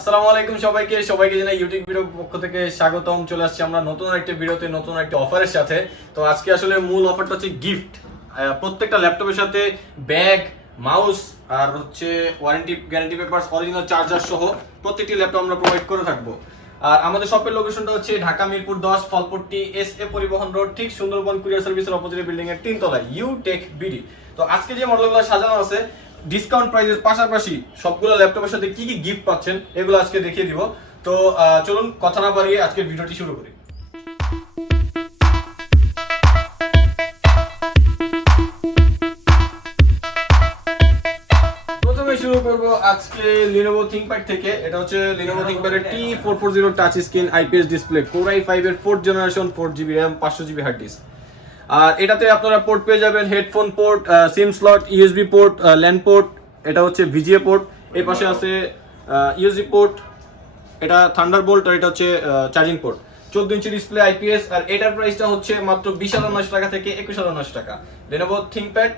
আসসালামু আলাইকুম সবাইকে জানাই Youtechbd পক্ষ থেকে স্বাগতম। চলে আসছি আমরা নতুন একটা ভিডিওতে নতুন একটা অফারের সাথে। তো আজকে আসলে মূল অফারটা হচ্ছে গিফট। প্রত্যেকটা ল্যাপটপের সাথে ব্যাগ, মাউস আর হচ্ছে warranty guarantee papers, original charger সহ প্রত্যেকটি ল্যাপটপ আমরা প্রোভাইড করে থাকবো। আর আমাদের শপের লোকেশনটা হচ্ছে ঢাকা মিরপুর 10 ফলপট্টি SA পরিবহন রোড, ঠিক সুন্দরবন কুরিয়ার সার্ভিসের অপোজিট বিল্ডিং এর 3 তলায় Youtechbd। তো আজকে যে মডেলগুলো সাজানো আছে ডিসকাউন্ট প্রাইসের পাশাপাশি সবগুলো ল্যাপটপের সাথে কি কি গিফট পাচ্ছেন এগুলো আজকে দেখিয়ে দিব। তো চলুন কথা না বাড়িয়ে আজকের ভিডিওটি শুরু করি। প্রথমে শুরু করব আজকে Lenovo ThinkPad থেকে। এটা হচ্ছে Lenovo ThinkPad এর T440 touch screen IPS display, Core i5 এর 4th generation, 4GB RAM, 500GB hard disk. আর এটাতে আপনারা পোর্ট পেয়ে যাবেন headphone port, sim slot, USB port, LAN port, এটা হচ্ছে VGA পোর্ট, এই পাশে আছে USB পোর্ট, এটা থান্ডারবোল্ট, আর এটা হচ্ছে charging port. 14 inch display IPS। আর এটার প্রাইসটা হচ্ছে মাত্র 20,900 টাকা থেকে 21,900 টাকা। Lenovo ThinkPad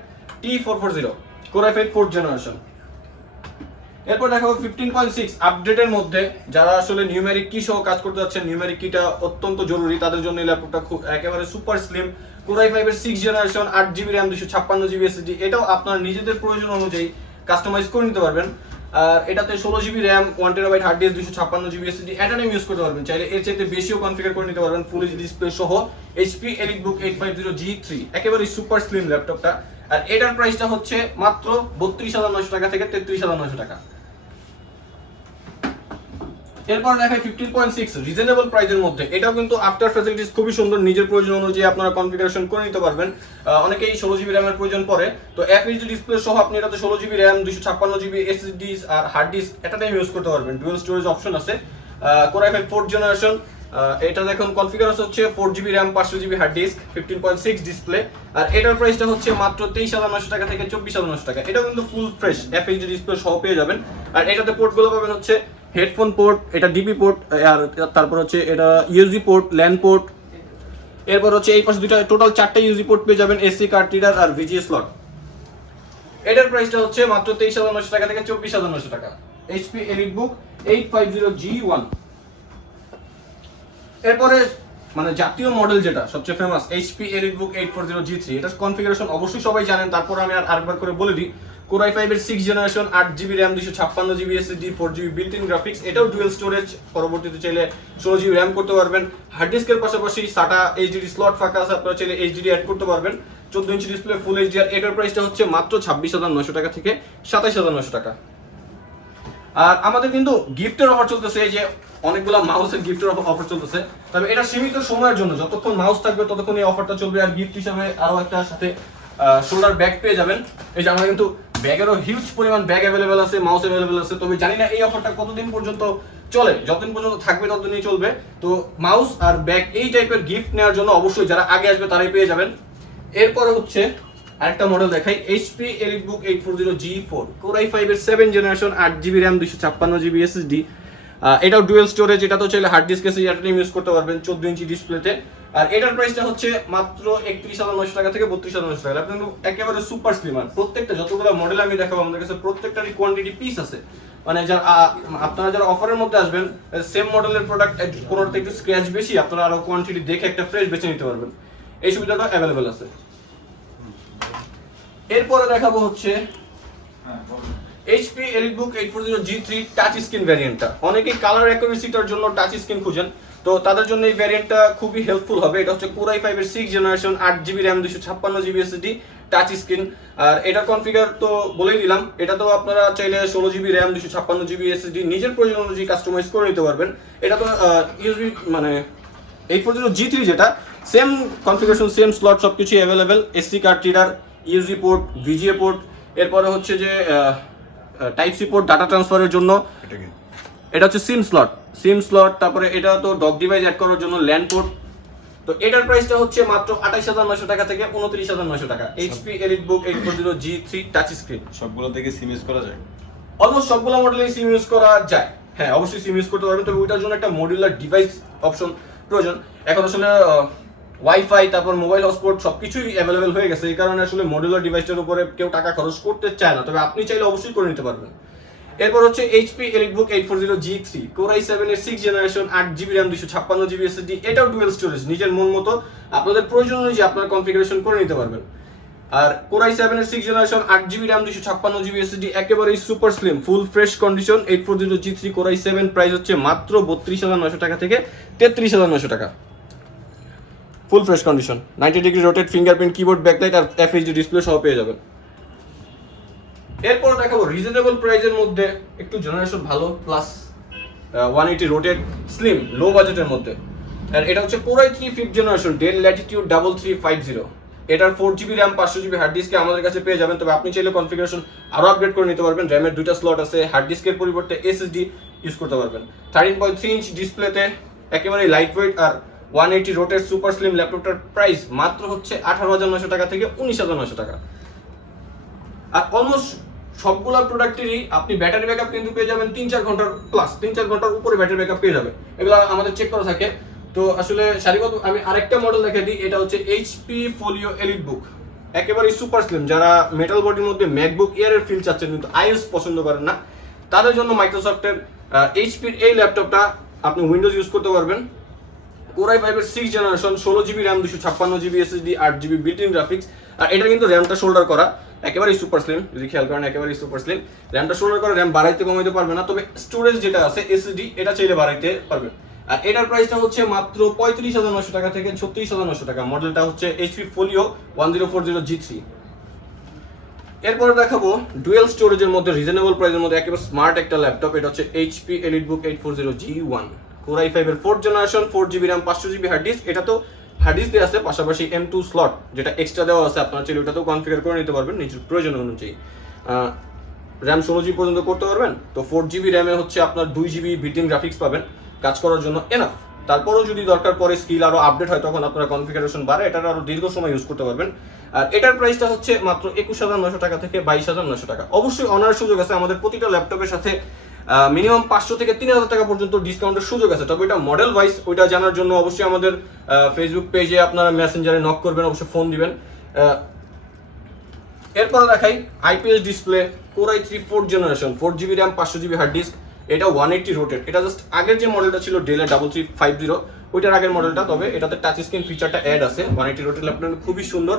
T440 Core i5 4th generation. এরপর দেখাবো 15.6 আপডেটের মধ্যে যারা আসলে নিউমেরিক কি সহ কাজ করতে যাচ্ছেন, নিউমেরিক কিটা অত্যন্ত জরুরি, তাদের জন্য এই ল্যাপটপটা খুব একেবারে সুপার স্লিম। Core i5 এর 6th generation, 8GB RAM, 256GB SSD। এটাও আপনার নিজেদের প্রয়োজন অনুযায়ী কাস্টমাইজ করে নিতে পারবেন। আর এটাতে 16GB RAM, 1TB hard disk, 256GB SSD এটা নিয়ে ইউজ করতে পারবেন। চাইলে এর চাইতে বেশিও কনফিগার করে নিতে পারবেন। ফুল এইচডি ডিসপ্লে সহ HP EliteBook 850G3 একেবারে সুপার স্লিম ল্যাপটপটা। আর এটার প্রাইসটা হচ্ছে মাত্র 32,900 টাকা থেকে 33,900 টাকা। এরপর দেখাই 15.6 রিজনেবল প্রাইসের মধ্যে। এটাও কিন্তু আফটার ফ্যাসিলিটিস খুবই সুন্দর, নিজের প্রয়োজন অনুযায়ী আপনারা কনফিগারেশন করে নিতে পারবেন। অনেকেই 16GB RAM এর প্রয়োজন পড়ে, তো FHD ডিসপ্লে সহ আপনি এটাতে 16GB RAM, 256GB SSD আর হার্ড ডিস্ক এটাতে ইউজ করতে পারবেন। ডুয়াল স্টোরেজ অপশন আছে। Core i5 4th জেনারেশন, এটা দেখুন কনফিগারেশন হচ্ছে 4GB RAM, 500GB hard disk, 15.6 display. আর এটার প্রাইসটা হচ্ছে মাত্র 23,900 টাকা থেকে 24,900 টাকা। এটাও কিন্তু ফুল ফ্রেশ FHD ডিসপ্লে সহ পেয়ে যাবেন। আর এটাতে পোর্টগুলো পাবেন হচ্ছে হেডফোন পোর্ট, এটা ডিপি পোর্ট, আর তারপর হচ্ছে এটা USB পোর্ট, ল্যান পোর্ট। এরপর হচ্ছে এই পাশে দুটো টোটাল 4টা USB পোর্ট পেয়ে যাবেন, SD কার্ড রিডার আর VGA স্লট। এটার প্রাইসটা হচ্ছে মাত্র 23,900 টাকা থেকে 24,900 টাকা। HP EliteBook 850G1। এরপরে মানে জাতীয় মডেল যেটা সবচেয়ে ফেমাস HP EliteBook 840G3, এটার কনফিগারেশন অবশ্যই সবাই জানেন, তারপর আমি আরেকবার করে বলে দিই। Core i5 এর 6th generation, 8GB RAM, 256GB SSD, 4GB built-in graphics, এটাও ডুয়াল স্টোরেজ, পরবর্তীতে চাইলে 16GB RAM করতে পারবেন। হার্ড ডিস্কের পাশাপাশি SATA HDD স্লট ফাঁকা আছে, আপনারা চাইলে HDD অ্যাড করতে পারবেন। 14 ইঞ্চি ডিসপ্লে, ফুল এইচডি। আর এটার প্রাইসটা হচ্ছে মাত্র 26,900 টাকা থেকে 27,900 টাকা। আর আমাদের কিন্তু গিফটের অফার চলতেছে, এই যে অনেকগুলো মাউসের গিফটের অফার চলতেছে, তবে এটা সীমিত সময়ের জন্য, যতক্ষণ মাউস থাকবে ততক্ষণ এই অফারটা চলবে। আর গিফট হিসাবে আরো একটা সাথে শোল্ডার ব্যাগ পেয়ে যাবেন। এই যে আমরা কিন্তু ব্যাগেরও হিউজ পরিমাণ ব্যাগ অ্যাভেলেবেল আছে, মাউস অ্যাভেলেবেল আছে, তবে জানি না এই অফারটা কতদিন পর্যন্ত চলে। যতদিন পর্যন্ত থাকবে ততদিনই চলবে। তো মাউস আর ব্যাগ এই টাইপের গিফট নেওয়ার জন্য অবশ্যই যারা আগে আসবে তারাই পেয়ে যাবেন। এরপরে হচ্ছে আরেকটা মডেল দেখাই, HP EliteBook 840G4, Core i5 এর 7th generation, 8GB RAM, 256GB SSD। এটাও ডুয়াল স্টোরেজ, এটা তো চাইলে হার্ড ডিস্ক এসে এটা ইউজ করতে পারবেন 14 ইঞ্চি ডিসপ্লেতে। আর এটার প্রাইসটা হচ্ছে মাত্র 31,900 টাকা থেকে 32,900 টাকা। কিন্তু একেবারে সুপার স্লিম। আর প্রত্যেকটা যতগুলো মডেল আমি দেখাবো আমাদের কাছে প্রত্যেকটারই কোয়ান্টিটি পিস আছে। মানে যারা আপনারা যারা অফারের মধ্যে আসবেন, সেম মডেলের প্রোডাক্ট কোনোটাতে একটু স্ক্র্যাচ বেশি, আপনারা আরো কোয়ান্টিটি দেখে একটা ফ্রেশ বেছে নিতে পারবেন। এই সুবিধাটা অ্যাভেলেবেল আছে। এরপরে দেখাবো হচ্ছে HP EliteBook 840G3 touch screen ভ্যারিয়েন্টটা। অনেকেই কালার অ্যাকুরেসিটার জন্য টাচ স্ক্রিন খুঁজেন, তো তাদের জন্য এই ভ্যারিয়েন্টটা খুবই হেল্পফুল হবে। এটা হচ্ছে Core i5 এর 6th generation, 8GB RAM, 256GB SSD, touch screen. আর এটা কনফিগার তো বলেই দিলাম, এটা তো আপনারা চাইলে 16GB RAM, 256GB SSD নিজের প্রয়োজন অনুযায়ী কাস্টমাইজ করে নিতে পারবেন। এটা তো USB মানে 840G3 যেটা সেম কনফিগারেশন, সেম স্লট, সবকিছু available. SD card reader, USB port, VGA port. এরপরে হচ্ছে যে টাইপ সি পোর্ট ডাটা ট্রান্সফারের জন্য, এটা হচ্ছে সিম স্লট। তারপরে এটা তো ডক ডিভাইস অ্যাড করার জন্য ল্যান পোর্ট। তো এটার প্রাইসটা হচ্ছে মাত্র 28,900 টাকা থেকে 29,900 টাকা। HP EliteBook 840G3 touch screen. সবগুলো থেকে সিম ইউজ করা যায়? অলমোস্ট সবগুলো মডেলেই সিম ইউজ করা যায়। হ্যাঁ, অবশ্যই সিম ইউজ করতে পারবেন, তবে ওইটার জন্য একটা মডিউলার ডিভাইস অপশন প্রয়োজন। এখন আসলে ওয়াইফাই, তারপর মোবাইল হটস্পট সবকিছুই অ্যাভেলেবেল হয়ে গেছে, এই কারণে আসলে মডিউলার ডিভাইসটার উপরে কেউ টাকা খরচ করতে চায় না, তবে আপনি চাইলে অবশ্যই করে নিতে পারবেন। এরপর হচ্ছে HP EliteBook 840 G3 core i7 এর 6 generation 8GB RAM 256GB SSD, এটাও ডুয়াল স্টোরেজ, নিজের মন মতো আপনাদের প্রয়োজন অনুযায়ী আপনারা কনফিগারেশন করে নিতে পারবেন। আর কোর i7 এর 6 generation 8GB RAM 256GB SSD একেবারেই super slim full fresh condition 840 G3 core i7 price হচ্ছে মাত্র 32,900 টাকা থেকে 33,900 টাকা। Full fresh condition 90 degree rotate fingerprint keyboard backlight আর এফএইচডি ডিসপ্লে সহ পেয়ে যাবেন। এরপর দেখাবো রিজনেবল প্রাইসের মধ্যে একটু জেনারেশন ভালো প্লাস 180 রোটেট স্লিম লো বাজেটের মধ্যে। আর এটা হচ্ছে core i3 5th generation del Latitude 3350। এটার 4GB RAM 500GB হার্ড ডিস্কে আমাদের কাছে পেয়ে যাবেন, তবে আপনি চাইলে কনফিগারেশন আরো আপগ্রেড করে নিতে পারবেন। র্যামের দুইটা স্লট আছে, হার্ড ডিস্কের পরিবর্তে এসএসডি ইউজ করতে পারবেন। 13.3 ইঞ্চ ডিসপ্লেতে একেবারে লাইট ওয়েট আর 180 রোটেট সুপার স্লিম ল্যাপটপটার প্রাইস মাত্র হচ্ছে 18,900 টাকা থেকে 19,900 টাকা। আর অলমোস্ট সবগুলা প্রোডাক্টেরই আপনি ব্যাটারি ব্যাকআপ কিন্তু পেয়ে যাবেন 3-4 ঘন্টার প্লাস, 3-4 ঘন্টার উপরে ব্যাটারি ব্যাকআপ পেয়ে যাবেন। এগুলো আমাদের চেক করা থাকে। তো আসলে সারিবদ্ধ আমি আরেকটা মডেল দেখাই দিই, এটা হচ্ছে এইচপি ফোলিও এলিটবুক, একেবারেই সুপার স্লিম। যারা মেটাল বডির মধ্যে ম্যাকবুক এয়ারের ফিল চাচ্ছেন কিন্তু আইএস পছন্দ করেন না, তাদের জন্য মাইক্রোসফটের এইচপির এই ল্যাপটপটা আপনি উইন্ডোজ ইউজ করতে পারবেন। কোর i5 এর 6 generation 16GB RAM 256GB SSD 8GB built in graphics. আর এটা কিন্তু র্যামটা শোল্ডার করা, একেবারেই সুপার স্লিম, যদি খেয়াল করেন একেবারেই সুপার স্লিম। র্যামটা শোল্ডার করা, র্যাম বাড়াইতে কমাইতে পারবে না, তবে স্টোরেজ যেটা আছে এসএসডি এটা চাইলে বাড়াইতে পারবে। আর এটার প্রাইসটা হচ্ছে মাত্র 35,900 টাকা থেকে 36,900 টাকা। মডেলটা হচ্ছে এইচপি ফোলিও 1040 G3। এরপরে দেখাবো ডুয়েল স্টোরেজের মধ্যে রিজনেবল প্রাইসের মধ্যে একেবারে স্মার্ট একটা ল্যাপটপ, এটা হচ্ছে HP EliteBook 840 G1 core i5 এর 4th generation 4GB RAM 500GB hard disk. এটা তো হার্ড ডিস্ক দিয়ে আছে, পাশাপাশি M2 স্লট যেটা এক্সট্রা দেওয়া আছে, আপনারা চাইলে ওটাতেও কনফিগার করে নিতে পারবেন নিজের প্রয়োজন অনুযায়ী। র্যাম 16GB পর্যন্ত করতে পারবেন। তো 4GB র্যামে হচ্ছে আপনার 2GB বিল্ট-ইন গ্রাফিক্স পাবেন, কাজ করার জন্য এনাফ। তারপরেও যদি দরকার পড়ে স্কিল আরো আপডেট হয় তখন আপনারা কনফিগারেশন বাড়ে, এটা আরো দীর্ঘ সময় ইউজ করতে পারবেন। আর এটার প্রাইসটা হচ্ছে মাত্র 21,900 টাকা থেকে 22,900 টাকা। অবশ্যই অনার সুযোগ আছে, আমাদের প্রতিটা ল্যাপটপের সাথে মিনিমাম 500 থেকে 3,000 টাকা পর্যন্ত ডিসকাউন্টের সুযোগ আছে। তবে এটা মডেল ওয়াইজ, ওইটা জানার জন্য অবশ্যই আমাদের ফেসবুক পেজে আপনারা মেসেঞ্জারে নক করবেন, অবশ্যই ফোন দিবেন। এরপর দেখাই IPS display core i3 4th generation 4GB RAM 500GB hard disk. এটা 180 রোটেট, এটা জাস্ট আগের যে মডেলটা ছিল ডেলের 3350 ওইটার আগের মডেলটা, তবে এটাতে টাচ স্ক্রিন ফিচারটা অ্যাড আছে। 180 রোটেট ল্যাপটপ খুবই সুন্দর।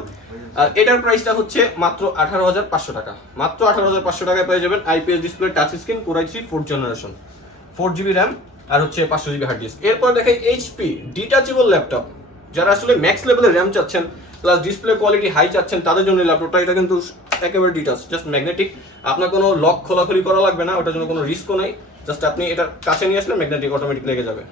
আর এটার প্রাইসটা হচ্ছে মাত্র 18,500 টাকা। মাত্র 18,500 টাকায় পেয়ে যাবেন IPS display touch screen core i3 4th generation 4GB RAM আর হচ্ছে 500GB হার্ড ডিস্ক। এরপর দেখাই এইচপি ডিটাচেবল ল্যাপটপ, যারা আসলে ম্যাক্স লেভেলের র্যাম চাচ্ছেন প্লাস ডিসপ্লে কোয়ালিটি হাই চাচ্ছেন তাদের জন্য ল্যাপটপটা। এটা কিন্তু একেবারে ডিটাচ, জাস্ট ম্যাগনেটিক, আপনার কোনো লক খোলাখুলি করা লাগবে না, ওটার জন্য কোনো রিস্কও নাই। জাস্ট আপনি এটা কাছে নিয়ে আসলে ম্যাগনেটিক অটোমেটিক লেগে যাবে।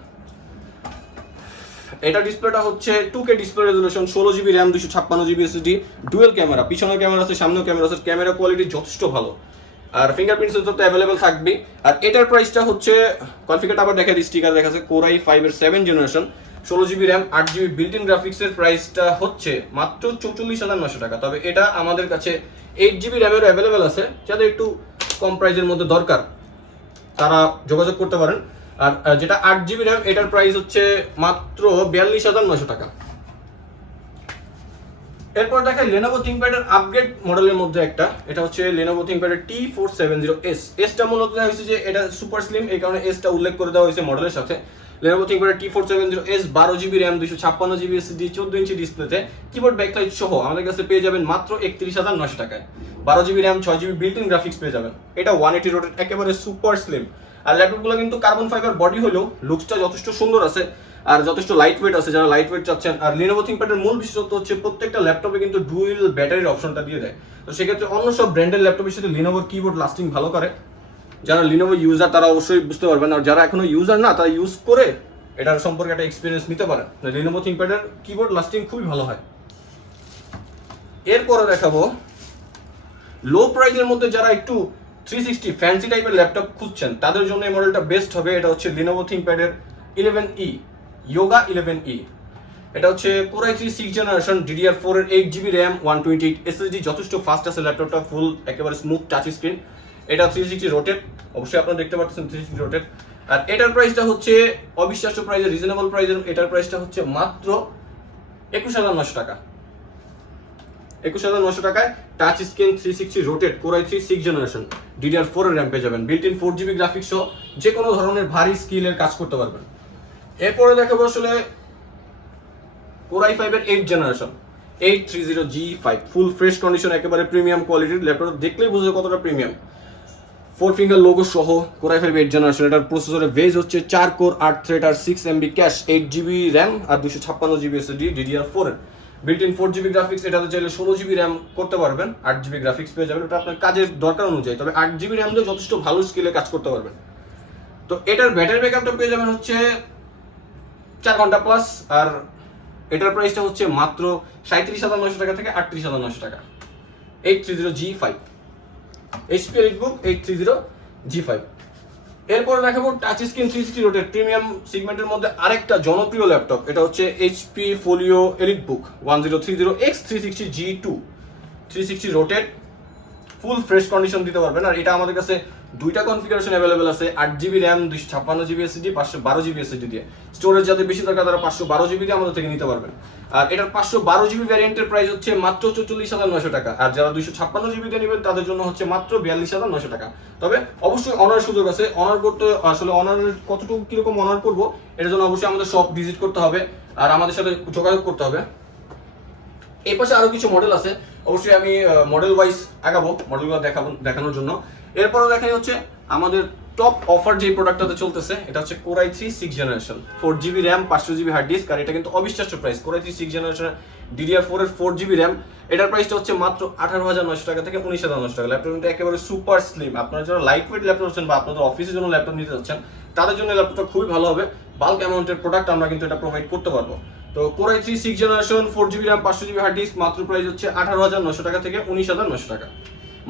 এটা ডিসপ্লেটা হচ্ছে 2K display resolution 16GB RAM 256GB SSD dual camera, পিছনের ক্যামেরা আছে সামনেও ক্যামেরা আছে, ক্যামেরা কোয়ালিটি যথেষ্ট ভালো। আর ফিঙ্গারপ্রিন্ট সেন্সর তো অ্যাভেলেবেল থাকবেই। আর এটার প্রাইসটা হচ্ছে কনফিগারটা আবার দেখা স্টিকার দেখা আছে কোর i5 এর 7th generation 16GB RAM 8GB built-in গ্রাফিক্সের প্রাইসটা হচ্ছে মাত্র 44,900 টাকা। তবে এটা আমাদের কাছে 8GB র্যামেরও অ্যাভেলেবেল আছে, যাদের একটু কম প্রাইসের মধ্যে দরকার তারা যোগাযোগ করতে পারেন। আর যেটা 8GB RAM এটার প্রাইস হচ্ছে মাত্র 42,900 টাকা। এরপর দেখাই লেনোভো থিংকপ্যাডের আপগ্রেড মডেলের মধ্যে একটা, এটা হচ্ছে লেনোভো থিংকপ্যাডের T470S। এসটা মূলত দেওয়া হয়েছে যে এটা সুপার স্লিম, এই কারণে এসটা উল্লেখ করে দেওয়া হয়েছে মডেলের সাথে। লেনোভো থিংকপ্যাডের T470S 12GB RAM 256GB SSD 14 inch ডিসপ্লেতে কিবোর্ড ব্যাকলাইট সহ আমাদের কাছে পেয়ে যাবেন মাত্র 31,900 টাকায়। 12GB RAM 6GB built-in graphics পেয়ে যাবেন। এটা 180 রোটেট, একেবারে সুপার স্লিম। আর ল্যাপটপগুলো কিন্তু কার্বন ফাইবার বডি হলেও লুকসটা যথেষ্ট সুন্দর আছে আর যথেষ্ট লাইট ওয়েট আছে, যারা লাইট ওয়েট চাচ্ছেন। আর লেনোভো থিংকপ্যাডের মূল বিশেষত্ব হচ্ছে প্রত্যেকটা ল্যাপটপে কিন্তু ডুয়েল ব্যাটারির অপশনটা দিয়ে দেয়। তো সেক্ষেত্রে অন্য সব ব্র্যান্ডের ল্যাপটপের সাথে লেনোভোর কিবোর্ড লাস্টিং ভালো করে। যারা লেনোভো ইউজার তারা অবশ্যই বুঝতে পারবেন, আর যারা এখনো ইউজার না তারা ইউজ করে এটার সম্পর্কে একটা এক্সপিরিয়েন্স নিতে পারেন। লেনোভো থিংকপ্যাডের কিবোর্ড লাস্টিং খুবই ভালো হয়। এরপরে দেখাবো লো প্রাইসের মধ্যে যারা একটু 360 ফ্যান্সি টাইপের ল্যাপটপ খুঁজছেন তাদের জন্য এই মডেলটা বেস্ট হবে। এটা হচ্ছে লেনোভো থিংকপ্যাডের 11E ইয়োগা 11E। এটা হচ্ছে core i3 6th generation DDR4 এর 8GB RAM 128 SSD, যথেষ্ট ফাস্ট আছে ল্যাপটপটা, ফুল একেবারে স্মুথ টাচ স্ক্রিন। এটা 360 রোটেট, অবশ্যই আপনারা দেখতে পাচ্ছেন 360 রোটেট। আর এটার প্রাইসটা হচ্ছে অবিশ্বাস্য প্রাইসে, রিজনেবল প্রাইসের এটার প্রাইসটা হচ্ছে মাত্র 21,900 টাকা। 21,900 টাকায় touch screen 360 rotate Core i3 6th generation DDR4 এর র্যাম পেয়ে যাবেন, বিল্ট ইন 4GB গ্রাফিক্স সহ যে কোনো ধরনের ভারী স্কিলের কাজ করতে পারবেন। এরপরে দেখাবো আসলে Core i5 এর 8th জেনারেশন 830G5 ফুল ফ্রেশ কন্ডিশন, একেবারে প্রিমিয়াম কোয়ালিটির ল্যাপটপ, দেখলেই বুঝে কতটা প্রিমিয়াম। 4 ফিঙ্গার লোগো সহ Core i5 8th জেনারেশন। এটার প্রসেসরে বেস হচ্ছে 4 কোর 8 থ্রেড আর 6 MB ক্যাশ, 8GB র্যাম আর 256GB SSD DDR4 এর বিল্ট ইন 4GB গ্রাফিক্স। এটাতে চাইলে 16GB র্যাম করতে পারবেন, 8GB গ্রাফিক্স পেয়ে যাবেন। এটা আপনার কাজের দরকার অনুযায়ী, তবে 8GB র্যাম দিয়ে যথেষ্ট ভালো স্কেলে কাজ করতে পারবেন। তো এটার ব্যাটারি ব্যাকআপটা পেয়ে যাবেন হচ্ছে 4 ঘন্টা প্লাস, আর এটার প্রাইসটা হচ্ছে মাত্র 37,900 টাকা থেকে 38,900 টাকা। 830G5 HP EliteBook 830G5। এরপরে দেখাবো টাচ স্ক্রিন 360 রোটেট প্রিমিয়াম সেগমেন্টের মধ্যে আরেকটা জনপ্রিয় ল্যাপটপ, এটা হচ্ছে HP Folio EliteBook 1030X 360G2 360 rotate ফুল ফ্রেশ কন্ডিশন দিতে পারবেন। আর এটা আমাদের কাছে দুইটা কনফিগারেশন অ্যাভেলেবেল আছে, 8GB RAM 256GB SSD 512GB SSD দিয়ে। স্টোরেজ যাদের বেশি দরকার তারা 512GB দিয়ে আমাদের থেকে নিতে পারবেন। আর এটার 512GB ভ্যারিয়েন্টের প্রাইস হচ্ছে মাত্র 44,900 টাকা, আর যারা 256GB দিয়ে নেবেন তাদের জন্য হচ্ছে মাত্র 42,900 টাকা। তবে অবশ্যই অনার সুযোগ আছে, অনার করতে আসলে অনারের কতটুকু কিরকম অনার করবো এটার জন্য অবশ্যই আমাদের শপ ভিজিট করতে হবে আর আমাদের সাথে যোগাযোগ করতে হবে। এই পাশে আরো কিছু মডেল আছে, অবশ্যই আমি মডেল ওয়াইজ আগাবো মডেলগুলো দেখানোর জন্য। এরপরে দেখাই হচ্ছে আমাদের টপ অফার যে প্রোডাক্টটাতে চলতেছে, এটা হচ্ছে Core i3 6th generation 4GB RAM 500GB hard disk, আর এটা কিন্তু অবিশ্বাস্য price. Core i3 6th generation DDR4 এর 4GB র্যাম, এটার প্রাইসটা হচ্ছে মাত্র 18,900 টাকা থেকে 19,900 টাকা। ল্যাপটপ কিন্তু একেবারে সুপার স্লিম, আপনারা যারা লাইট ওয়েট ল্যাপটপ আছেন বা আপনাদের অফিসের জন্য ল্যাপটপ নিতে যাচ্ছেন তাদের জন্য ল্যাপটপটা খুবই ভালো হবে। বাল্ক অ্যামাউন্টের প্রোডাক্ট আমরা কিন্তু এটা প্রোভাইড করতে পারবো। তো Core i3 6th generation 4GB RAM 500GB hard disk মাত্র প্রাইস হচ্ছে 18,900 টাকা থেকে 19,900 টাকা।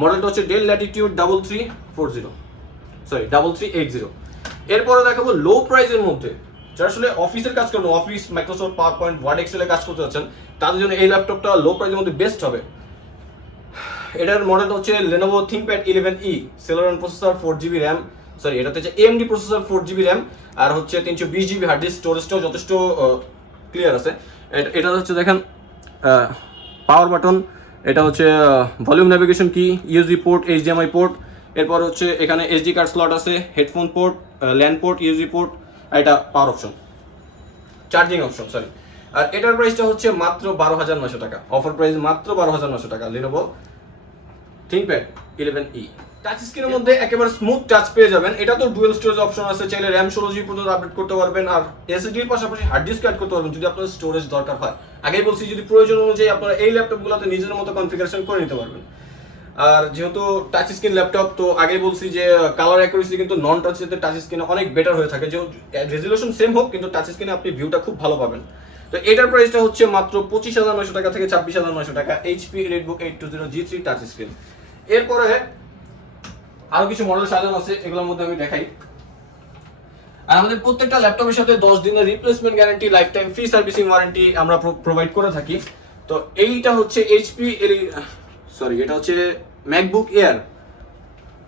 মডেলটা হচ্ছে Dell Latitude 3380। এরপরে দেখাবো লো প্রাইসের মধ্যে যারা আসলে অফিসের কাজ করবেন, অফিস মাইক্রোসফট পাওয়ারপয়েন্ট ওয়ার্ড এক্সেলে কাজ করতে যাচ্ছেন তাদের জন্য এই ল্যাপটপটা লো প্রাইসের মধ্যে বেস্ট হবে। এটার মডেলটা হচ্ছে Lenovo ThinkPad 11E Celeron processor 4GB RAM, sorry এটাতে হচ্ছে AMD প্রসেসর 4GB র্যাম আর হচ্ছে 320GB হার্ড ডিস্ক, স্টোরেজটাও যথেষ্ট ক্লিয়ার আছে। এটা হচ্ছে দেখেন পাওয়ার বাটন, এটা হচ্ছে volume navigation key, USB port, HDMI port, এরপর হচ্ছে এখানে SD কার্ড স্লট আছে, headphone port, LAN port, USB port, আর এটা power option, charging option sorry. আর এটার প্রাইসটা হচ্ছে মাত্র 12,900 টাকা, অফার প্রাইস মাত্র 12,900 টাকা Lenovo ThinkPad 11E। টাচ স্ক্রিনের মধ্যে একেবারে স্মুথ টাচ পেয়ে যাবেন। এটা তো ডুয়াল স্টোরেজ অপশন আছে, চাইলে র্যাম 16GB পর্যন্ত আপডেট করতে পারবেন আর এসএসডির পাশাপাশি হার্ড ডিস্ক অ্যাড করতে পারবেন যদি আপনার স্টোরেজ দরকার হয়। আগেই বলছি যদি প্রয়োজন অনুযায়ী আপনারা এই ল্যাপটপগুলোতে নিজের মতো কনফিগারেশন করে নিতে পারবেন। আর যেহেতু টাচ স্ক্রিন ল্যাপটপ, তো আগেই বলছি যে কালার অ্যাকুরেসি কিন্তু নন টাচেতে টাচ স্ক্রিনে অনেক বেটার হয়ে থাকে, যে রেজলিউশন সেম হোক কিন্তু টাচ স্ক্রিনে আপনি ভিউটা খুব ভালো পাবেন। তো এটার প্রাইসটা হচ্ছে মাত্র 25,900 টাকা থেকে 26,900 টাকা HP EliteBook 820G3 touch screen. এরপরে আরো কিছু মডেল সাজানো আছে, এগুলোর মধ্যে আমি দেখাই। আর আমাদের প্রত্যেকটা ল্যাপটপের সাথে 10 দিনের replacement guarantee, life time free servicing warranty আমরা প্রোভাইড করে থাকি। তো এইটা হচ্ছে এটা হচ্ছে MacBook Air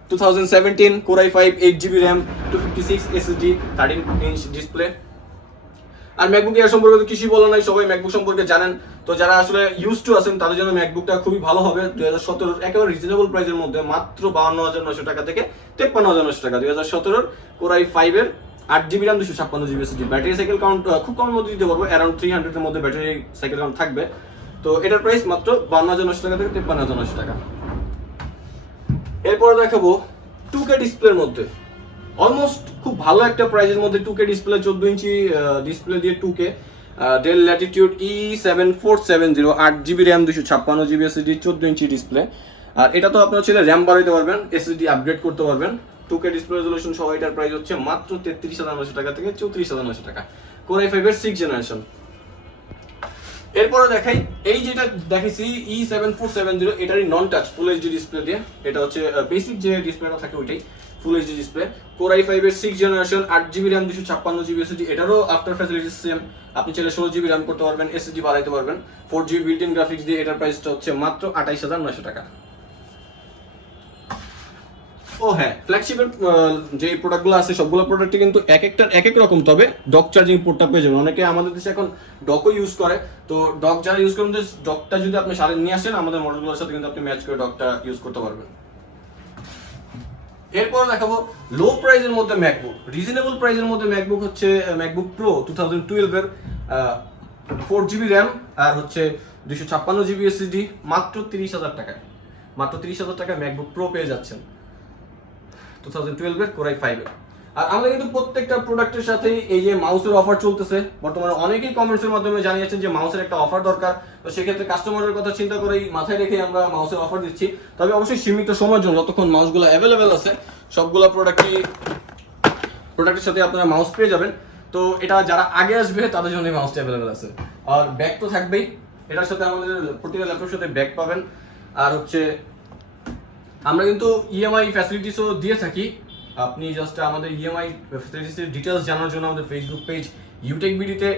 2017 Core i5 8GB RAM 256 SSD 13-inch display. আর MacBook Air সম্পর্কে তো কিছুই বলা নাই, সবাই MacBook সম্পর্কে জানেন। তো যারা আসলে ইউজ টু আছেন তাদের জন্য MacBookটা খুবই ভালো হবে 2017 একেবারে রিজনেবল প্রাইসের মধ্যে মাত্র 52,900 টাকা থেকে 53,900 টাকা। 2017 Core i5 এর 8GB RAM 256GB SSD, battery cycle count খুব কমের মধ্যে দিতে পারবো, অ্যারাউন্ড 300 এর মধ্যে ব্যাটারি সাইকেল কাউন্ট থাকবে। তো এটার প্রাইস মাত্র 52,900 টাকা থেকে 53,900 টাকা। এরপর দেখাবো 2K ডিসপ্লের মধ্যে অলমোস্ট খুব ভালো একটা প্রাইসের মধ্যে 2K ডিসপ্লে, 14 ইঞ্চি ডিসপ্লে দিয়ে 2K Dell Latitude E7470 8GB RAM 256GB SSD 14 inch display. আর এটা তো আপনারা চাইলে র্যাম বাড়াইতে পারবেন, এসএসডি আপগ্রেড করতে পারবেন। 2K ডিসপ্লে রেজোলিউশন সহ এটার প্রাইস হচ্ছে মাত্র 33,900 টাকা থেকে 34,900 টাকা। Core i5 এর 6th জেনারেশন। এরপরে দেখাই এই যেটা দেখেছি E7470, এটারই নন টাচ ফুল এইচডি ডিসপ্লে দিয়ে, এটা হচ্ছে বেসিক যে ডিসপ্লেটা থাকে ওইটাই full HD display. Core i5 এর 6th generation 8GB RAM 256GB SSD, এটারও আফটার ফ্যাসিলিটিস সেম, আপনি চাইলে 16GB RAM করতে পারবেন, এসএসডি বাড়াইতে পারবেন। 4GB বিল্ট ইন গ্রাফিক্স দিয়ে এটার প্রাইসটা হচ্ছে মাত্র 28,900 টাকা। ও হ্যাঁ, ফ্ল্যাগশিপের যে প্রোডাক্টগুলো আছে সবগুলো প্রোডাক্টই কিন্তু এক একটার এক এক রকম, তবে ডক চার্জিং পোর্টটা পেয়ে যাবেন। অনেকে আমাদের দেশে এখন ডকও ইউজ করে, তো ডক যারা ইউজ করেন, ডকটা যদি আপনি সাথে নিয়ে আসেন আমাদের মডেলগুলোর সাথে কিন্তু আপনি ম্যাচ করে ডকটা ইউজ করতে পারবেন। এরপর দেখাবো লো প্রাইসের মধ্যে ম্যাকবুক। রিজনেবল প্রাইসের মধ্যে ম্যাকবুক হচ্ছে ম্যাকবুক প্রো 2012 এর 4GB র্যাম আর হচ্ছে 256GB SSD, মাত্র 30,000 টাকায়। মাত্র 30,000 টাকায় ম্যাকবুক প্রো পেয়ে যাচ্ছেন 2012 এর Core i5 এর। আর আমরা কিন্তু প্রত্যেকটা প্রোডাক্টের সাথে এই যে মাউসের অফার চলতেছে বর্তমানে, অনেকেই কমেন্টসের মাধ্যমে জানিয়েছেন যে মাউসের একটা অফার দরকার, তো সেক্ষেত্রে কাস্টমারের কথা চিন্তা করেই মাথায় রেখে আমরা মাউসের অফার দিচ্ছি। তবে অবশ্যই সীমিত সময়ের জন্য, যতক্ষণ মাউসগুলো অ্যাভেলেবেল আছে সবগুলো প্রোডাক্টের সাথে আপনারা মাউস পেয়ে যাবেন। তো এটা যারা আগে আসবে তাদের জন্য এই মাউসটা অ্যাভেলেবেল আছে। আর ব্যাগ তো থাকবেই, এটার সাথে আমাদের প্রতিটা ল্যাপটপের সাথে ব্যাগ পাবেন। আর হচ্ছে আমরা কিন্তু ইএমআই ফ্যাসিলিটিসও দিয়ে থাকি। আপনি জাস্ট আমাদের ইএমআই ফ্যাসিলিটিসের ডিটেলস জানার জন্য আমাদের ফেসবুক পেজ ইউটেকবিডিতে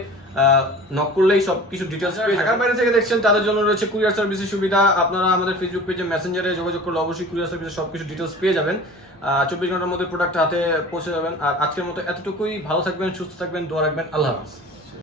নক করলেই সব কিছু ডিটেলস পেয়ে যাবেন। ঢাকার বাইরে থেকে দেখছেন তাদের জন্য রয়েছে কুরিয়ার সার্ভিসের সুবিধা। আপনারা আমাদের ফেসবুক পেজে মেসেঞ্জারে যোগাযোগ করলে অবশ্যই কুরিয়ার সার্ভিসের সব কিছু ডিটেলস পেয়ে যাবেন। 24 ঘন্টার মধ্যে প্রোডাক্ট হাতে পৌঁছে যাবেন। আর আজকের মতো এতটুকুই। ভালো থাকবেন, সুস্থ থাকবেন, দোয়া রাখবেন। আল্লাহ হাফেজ।